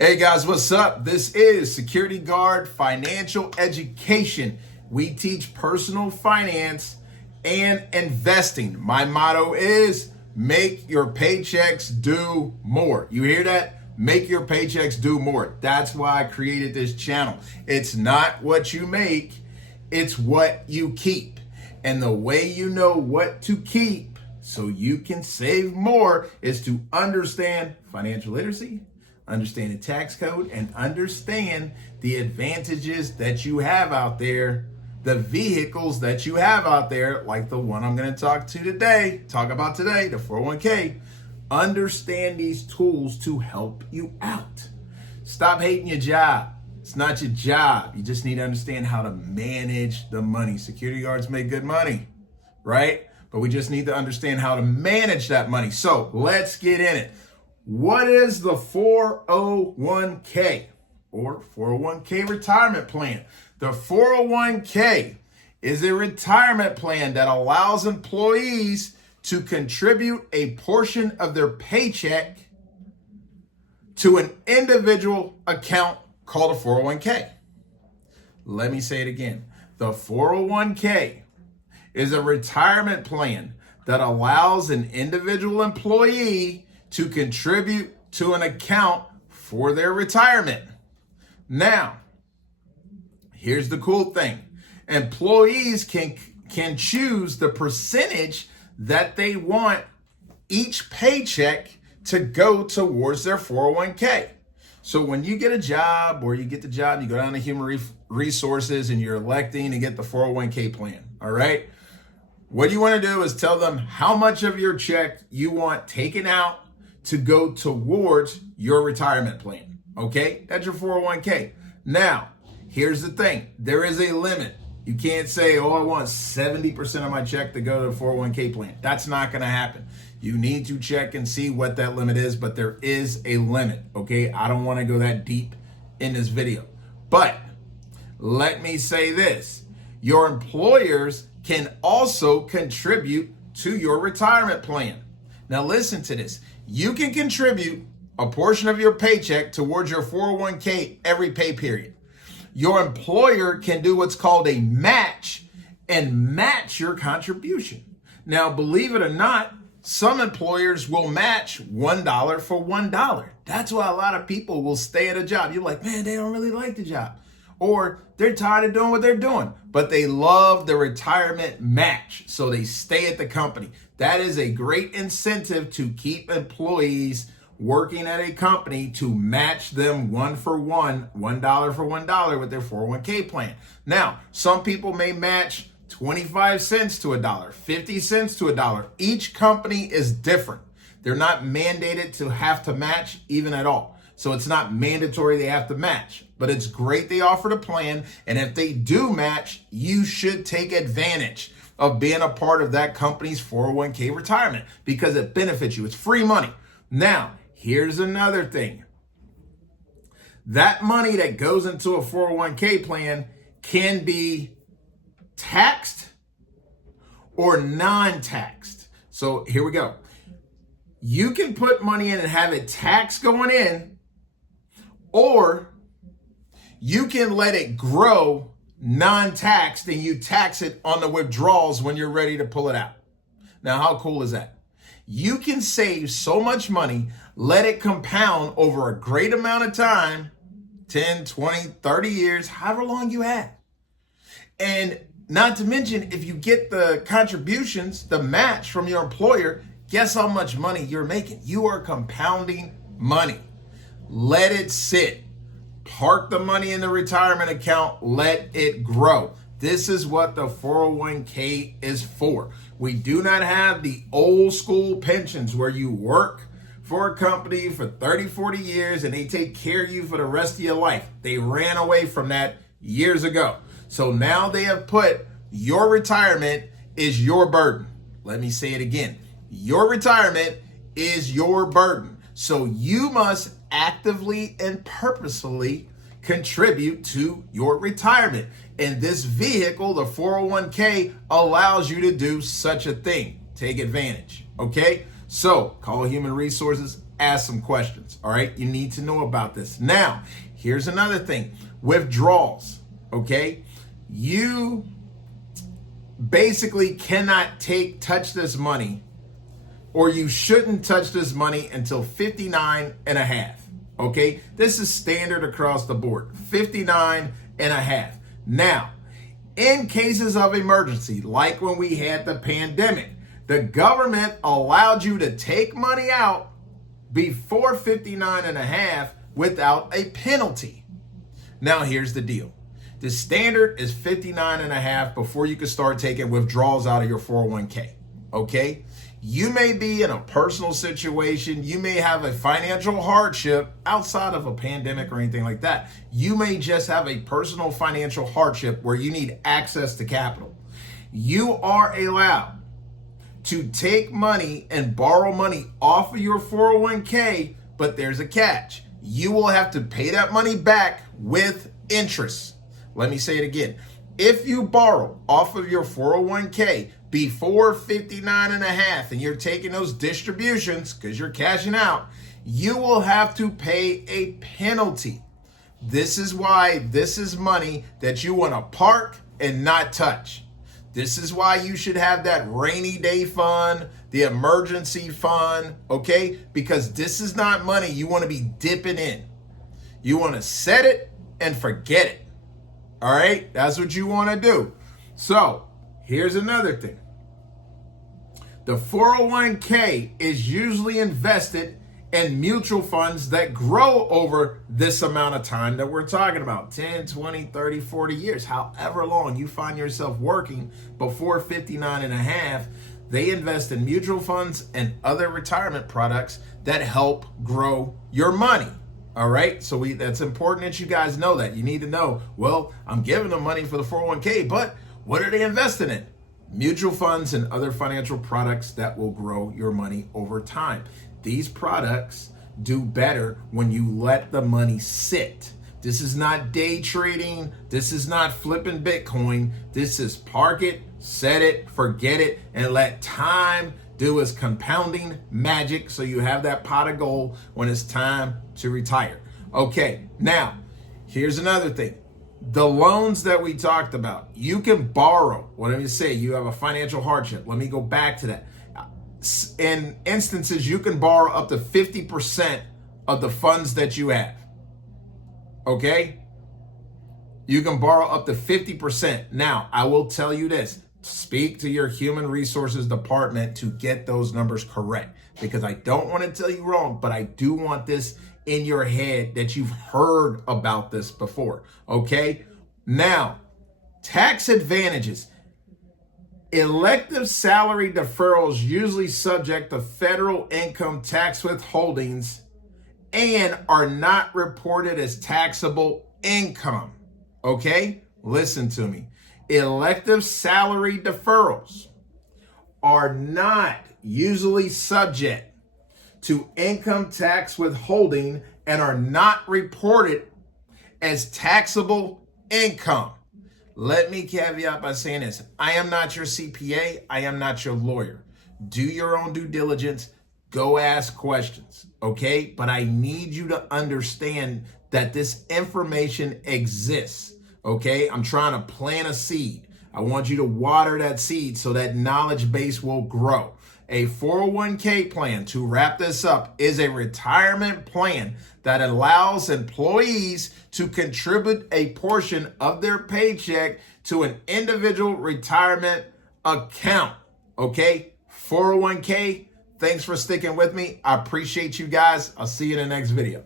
Hey guys, what's up? This is Security Guard Financial Education. We teach personal finance and investing. My motto is make your paychecks do more. You hear that? Make your paychecks do more. That's why I created this channel. It's not what you make, it's what you keep. And the way you know what to keep so you can save more is to understand financial literacy, understand the tax code, and understand the advantages that you have out there, the vehicles that you have out there, like the one I'm going to talk about today, the 401k. Understand these tools to help you out. Stop hating your job. It's not your job. You just need to understand how to manage the money. Security guards make good money, right? But we just need to understand how to manage that money. So let's get in it. What is the 401k or 401k retirement plan? The 401k is a retirement plan that allows employees to contribute a portion of their paycheck to an individual account called a 401k. Let me say it again. The 401k is a retirement plan that allows an individual employee to contribute to an account for their retirement. Now, here's the cool thing. Employees can choose the percentage that they want each paycheck to go towards their 401k. So when you get a job or you get the job, you go down to human resources and you're electing to get the 401k plan, all right? What you want to do is tell them how much of your check you want taken out to go towards your retirement plan, okay? That's your 401k. Now, here's the thing. There is a limit. You can't say, I want 70% of my check to go to the 401k plan. That's not going to happen. You need to check and see what that limit is, but there is a limit, okay? I don't want to go that deep in this video. But let me say this. Your employers can also contribute to your retirement plan. Now listen to this. You can contribute a portion of your paycheck towards your 401k every pay period. Your employer can do what's called a match and match your contribution. Now, believe it or not, some employers will match $1 for $1. That's why a lot of people will stay at a job. You're like, man, they don't really like the job. Or they're tired of doing what they're doing, but they love the retirement match, so they stay at the company. That is a great incentive to keep employees working at a company to match them $1 for $1 for $1 with their 401k plan. Now, some people may match 25 cents to $1, 50 cents to $1. Each company is different. They're not mandated to have to match even at all. So it's not mandatory they have to match, but it's great they offered a plan. And if they do match, you should take advantage of being a part of that company's 401k retirement because it benefits you. It's free money. Now, here's another thing. That money that goes into a 401k plan can be taxed or non-taxed. So here we go. You can put money in and have it taxed going in, or you can let it grow non-taxed and you tax it on the withdrawals when you're ready to pull it out. Now, how cool is that? You can save so much money, let it compound over a great amount of time, 10, 20, 30 years, however long you have. And not to mention, if you get the contributions, the match from your employer, guess how much money you're making? You are compounding money. Let it sit. Park the money in the retirement account. Let it grow. This is what the 401k is for. We do not have the old school pensions where you work for a company for 30, 40 years and they take care of you for the rest of your life. They ran away from that years ago. So now they have put your retirement is your burden. Let me say it again. Your retirement is your burden. So you must actively and purposefully contribute to your retirement. And this vehicle, the 401k, allows you to do such a thing. Take advantage, okay? So call Human Resources, ask some questions. All right. You need to know about this. Now, here's another thing. Withdrawals. Okay. You basically cannot touch this money, or you shouldn't touch this money until 59 and a half. Okay. This is standard across the board. 59 and a half. Now, in cases of emergency, like when we had the pandemic, the government allowed you to take money out before 59 and a half without a penalty. Now, here's the deal. The standard is 59 and a half before you can start taking withdrawals out of your 401k. Okay? You may be in a personal situation. You may have a financial hardship outside of a pandemic or anything like that. You may just have a personal financial hardship where you need access to capital. You are allowed to take money and borrow money off of your 401k, but there's a catch. You will have to pay that money back with interest. Let me say it again. If you borrow off of your 401k before 59 and a half and you're taking those distributions because you're cashing out, you will have to pay a penalty. This is why this is money that you want to park and not touch. This is why you should have that rainy day fund, the emergency fund, okay? Because this is not money you want to be dipping in. You want to set it and forget it. All right? That's what you want to do. So here's another thing. The 401k is usually invested in mutual funds that grow over this amount of time that we're talking about, 10, 20, 30, 40 years, however long you find yourself working before 59 and a half. They invest in mutual funds and other retirement products that help grow your money. All right. So that's important that you guys know that. You need to know, well, I'm giving them money for the 401k, but what are they investing in? Mutual funds and other financial products that will grow your money over time. These products do better when you let the money sit. This is not day trading. This is not flipping Bitcoin. This is park it, set it, forget it, and let time do its compounding magic so you have that pot of gold when it's time to retire. Okay, now, here's another thing. The loans that we talked about, you can borrow. What me say? You have a financial hardship. Let me go back to that. In instances, you can borrow up to 50% of the funds that you have. Okay? You can borrow up to 50%. Now, I will tell you this. Speak to your human resources department to get those numbers correct, because I don't want to tell you wrong, but I do want this in your head that you've heard about this before. Okay? Now, tax advantages. Elective salary deferrals usually subject to federal income tax withholdings and are not reported as taxable income. Okay? Listen to me. Elective salary deferrals are not usually subject to income tax withholding and are not reported as taxable income. Let me caveat by saying this. I am not your CPA. I am not your lawyer. Do your own due diligence. Go ask questions, okay? But I need you to understand that this information exists. Okay, I'm trying to plant a seed. I want you to water that seed so that knowledge base will grow. A 401k plan, to wrap this up, is a retirement plan that allows employees to contribute a portion of their paycheck to an individual retirement account. Okay, 401k, thanks for sticking with me. I appreciate you guys. I'll see you in the next video.